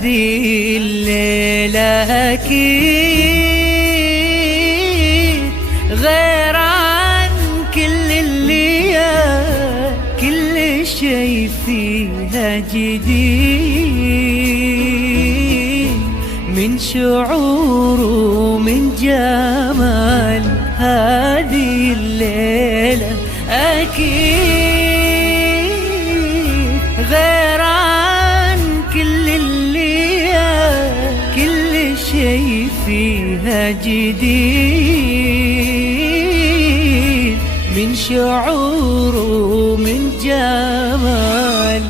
هذه الليلة أكيد غير عن كل الليالي، كل شي فيها جديد، من شعور ومن جمال. هذه الليلة أكيد غير عن كل الليالي، كل شي فيها جديد، من شعور ومن جمال.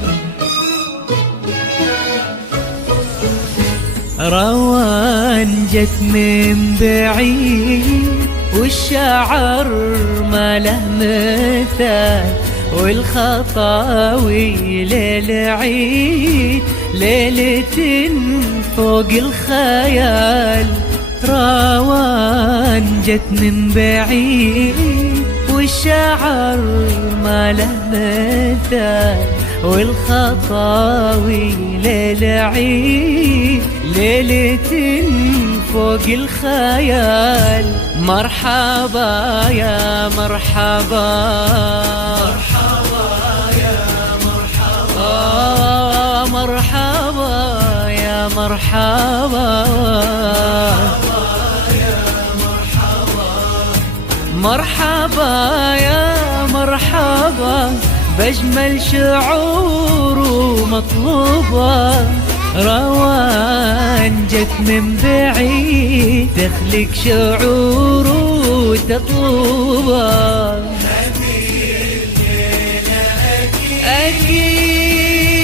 روان جت من بعيد والشعر ما له مثال، والخطاوي للعيد ليلة فوق الخيال. روان جت من بعيد والشعر ما له مثال، والخطاوي للعيد ليلة فوق الخيال. مرحبا يا مرحبا، مرحبا يا مرحبا، مرحبا يا مرحبا، مرحبا يا مرحبا، بأجمل شعور ومطلوبة. روان جت من بعيد تخلق شعور وتطلبه. هذه الليلة أكيد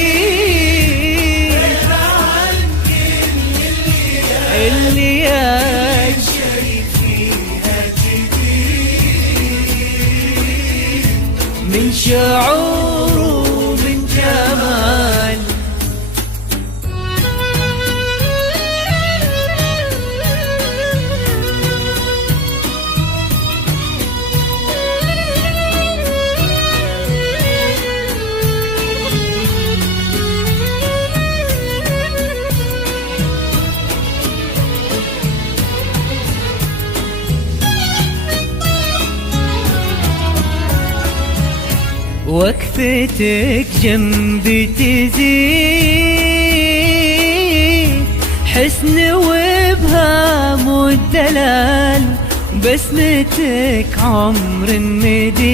غير عن كل الليالي، شي فيها جديد، من شعور ومن جمال. وقفتك جنبي تزيد حسن وابهام والدلال، بسمتك عمر مديد،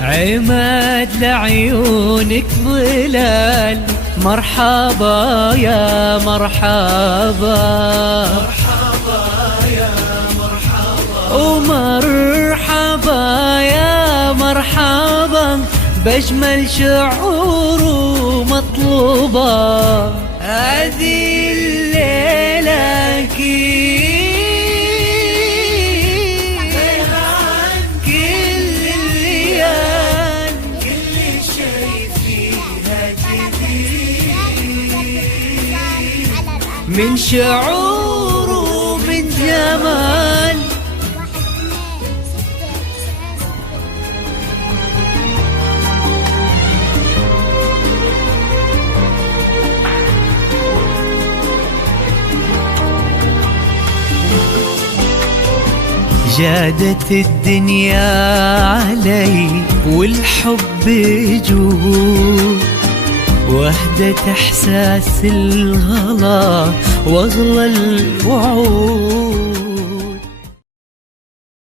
عماد لعيونك ظلال. مرحبا يا مرحبا، مرحبا يا مرحبا، ومرحبا يا مرحبا، بأجمل شعور ومطلوبة. هذه الليلة أكيد غير عن كل الليالي، كل شي فيها جديد، من شعور ومن جمال. جادت الدنيا علي والحب جود، وحدة إحساس الغلا وأغلى الوعود.